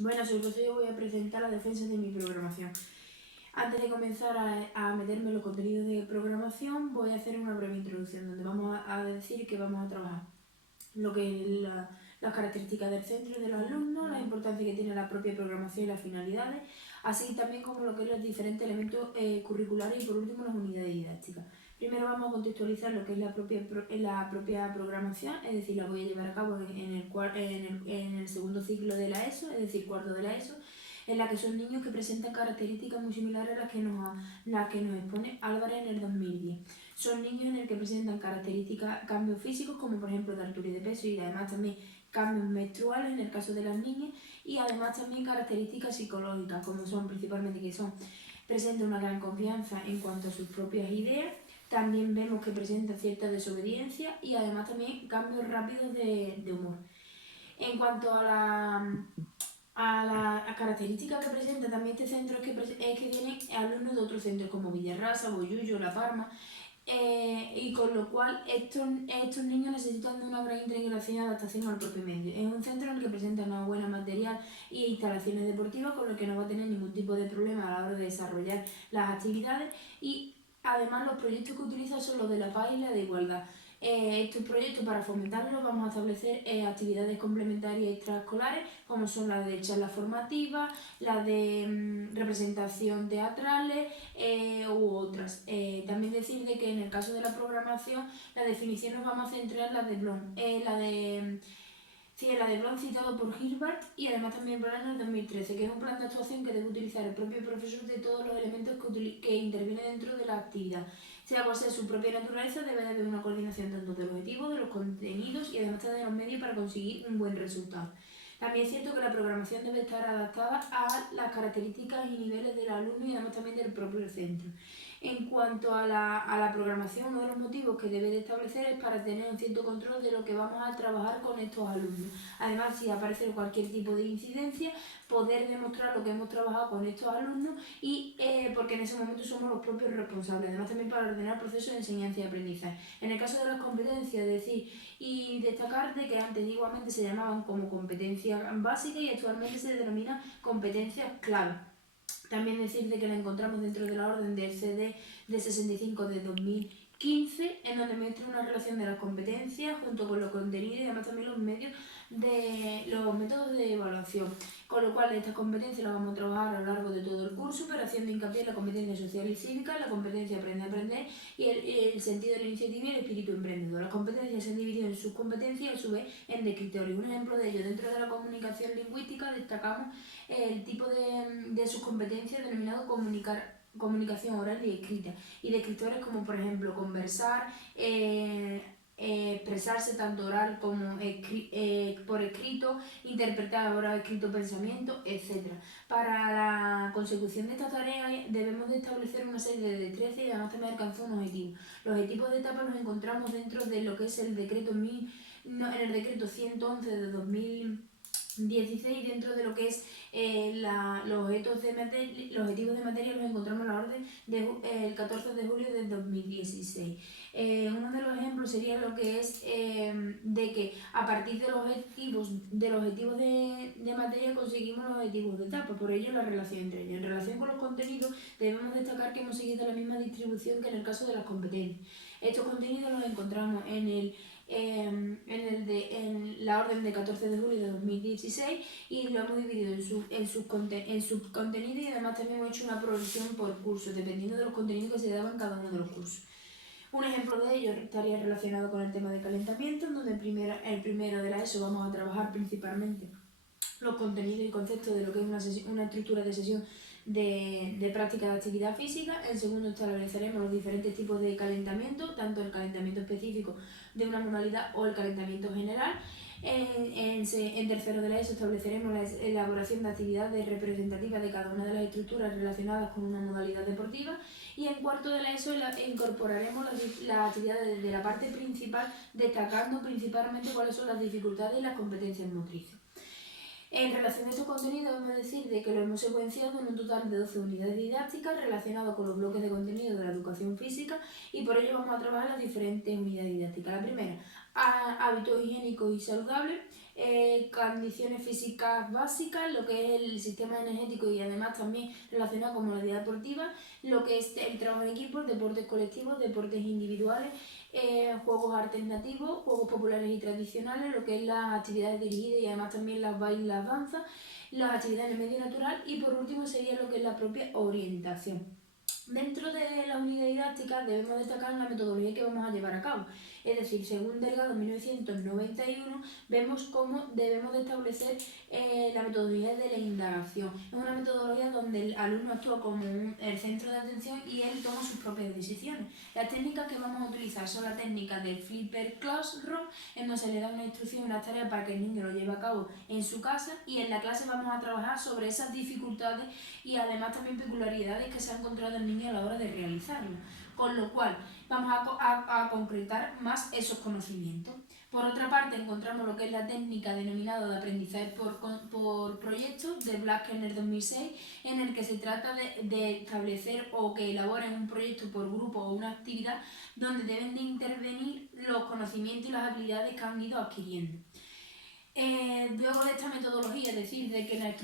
Bueno, soy Rocío y voy a presentar la defensa de mi programación. Antes de comenzar a meterme en los contenidos de programación, voy a hacer una breve introducción donde vamos a decir que vamos a trabajar lo que es las características del centro y de los alumnos, la importancia que tiene la propia programación y las finalidades, así también como lo que son los diferentes elementos curriculares y por último las unidades didácticas. Primero vamos a contextualizar lo que es la propia programación, es decir, la voy a llevar a cabo en el segundo ciclo de la ESO, es decir, cuarto de la ESO, en la que son niños que presentan características muy similares a las que nos expone Álvarez en el 2010. Son niños en el que presentan características, cambios físicos como por ejemplo de altura y de peso y además también cambios menstruales en el caso de las niñas y además también características psicológicas como son principalmente que presentan una gran confianza en cuanto a sus propias ideas, también vemos que presentan cierta desobediencia y además también cambios rápidos de humor. En cuanto a la característica que presenta también este centro es que tienen alumnos de otros centros como Villarrasa, Bollullo, La Palma, y con lo cual estos niños necesitan de una gran integración y adaptación al propio medio. Es un centro en el que presenta una buena material y instalaciones deportivas, con lo que no va a tener ningún tipo de problema a la hora de desarrollar las actividades y además los proyectos que utiliza son los de la paz y la de igualdad. Estos proyectos, para fomentarlos, vamos a establecer actividades complementarias extraescolares, como son las de charlas formativas, las de representación teatrales u otras. También decir de que en el caso de la programación, la definición nos vamos a centrar en la de Bloom, la de Bloom citado por Hilbert y además también el plan del 2013, que es un plan de actuación que debe utilizar el propio profesor de todos los elementos que intervienen dentro de la actividad. Sea cual sea su propia naturaleza, debe de haber una coordinación tanto de los objetivos, de los contenidos y además de los medios para conseguir un buen resultado. También es cierto que la programación debe estar adaptada a las características y niveles del alumno y además también del propio centro. En cuanto a la programación, uno de los motivos que debe de establecer es para tener un cierto control de lo que vamos a trabajar con estos alumnos. Además, si aparece cualquier tipo de incidencia, poder demostrar lo que hemos trabajado con estos alumnos y porque en ese momento somos los propios responsables. Además, también para ordenar el proceso de enseñanza y aprendizaje. En el caso de las competencias, decir y destacar de que antiguamente se llamaban como competencias básicas y actualmente se denominan competencias clave. También decir que la encontramos dentro de la orden del CD de 65 de 2015, en donde muestra una relación de las competencias junto con los contenidos y además también los métodos de evaluación. Con lo cual, estas competencias las vamos a trabajar a lo largo de todo el curso, pero haciendo hincapié en la competencia social y cívica, la competencia aprender y el sentido de la iniciativa y el espíritu emprendedor. Las competencias se han dividido en subcompetencias y a su vez en descriptores. Un ejemplo de ello, dentro de la comunicación lingüística destacamos el tipo de sus competencias denominado comunicación oral y escrita, y descriptores como por ejemplo conversar, expresarse tanto oral como por escrito, interpretar oral, escrito, pensamiento, etc. Para la consecución de esta tarea debemos de establecer una serie de destrezas y además también alcanzar un objetivo. Los objetivos de etapa los encontramos dentro de lo que es el decreto en el decreto 111 de 2016, dentro de lo que es los objetivos de materia los encontramos en la orden el 14 de julio de 2016. Uno de los ejemplos sería lo que es de que a partir de los objetivos de materia conseguimos los objetivos de etapa, por ello la relación entre ellos. En relación con los contenidos debemos destacar que hemos seguido la misma distribución que en el caso de las competencias. Estos contenidos los encontramos en la orden de 14 de julio de 2016 y lo hemos dividido en subcontenidos y además también hemos hecho una progresión por curso, dependiendo de los contenidos que se daban en cada uno de los cursos. Un ejemplo de ello estaría relacionado con el tema de calentamiento, en donde el primero de la ESO vamos a trabajar principalmente los contenidos y conceptos de lo que es una estructura de sesión de práctica de actividad física. En segundo estableceremos los diferentes tipos de calentamiento, tanto el calentamiento específico de una modalidad o el calentamiento general. En tercero de la ESO estableceremos la elaboración de actividades representativas de cada una de las estructuras relacionadas con una modalidad deportiva y en cuarto de la ESO incorporaremos las actividades de la parte principal, destacando principalmente cuáles son las dificultades y las competencias motrices. En relación a estos contenidos, debemos decir de que lo hemos secuenciado en un total de 12 unidades didácticas relacionadas con los bloques de contenido de la educación física y por ello vamos a trabajar las diferentes unidades didácticas. La primera, hábitos higiénicos y saludables, condiciones físicas básicas, lo que es el sistema energético y además también relacionado con la vida deportiva, lo que es el trabajo en equipo, deportes colectivos, deportes individuales, juegos alternativos, juegos populares y tradicionales, lo que es las actividades dirigidas y además también las bailes y las danzas, las actividades en el medio natural y por último sería lo que es la propia orientación. Dentro de la unidad didáctica debemos destacar la metodología que vamos a llevar a cabo. Es decir, según Delgado en 1991, vemos cómo debemos de establecer la metodología de la indagación. Es una metodología donde el alumno actúa como el centro de atención y él toma sus propias decisiones. Las técnicas que vamos a utilizar son la técnica del Flipper Classroom, en donde se le da una instrucción y una tarea para que el niño lo lleve a cabo en su casa y en la clase vamos a trabajar sobre esas dificultades y además también peculiaridades que se ha encontrado el niño a la hora de realizarlo, con lo cual vamos a concretar más esos conocimientos. Por otra parte, encontramos lo que es la técnica denominada de aprendizaje por proyectos de Blackner 2006, en el que se trata de establecer o que elaboren un proyecto por grupo o una actividad donde deben de intervenir los conocimientos y las habilidades que han ido adquiriendo. Luego de esta metodología, es decir, de que las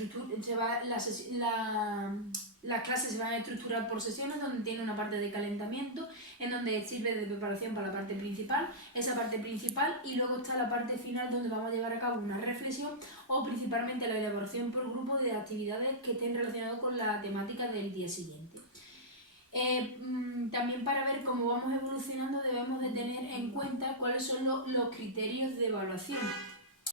clases se van a estructurar por sesiones donde tiene una parte de calentamiento, en donde sirve de preparación para la parte principal, esa parte principal, y luego está la parte final donde vamos a llevar a cabo una reflexión o principalmente la elaboración por grupo de actividades que estén relacionadas con la temática del día siguiente. También para ver cómo vamos evolucionando debemos de tener en cuenta cuáles son los criterios de evaluación.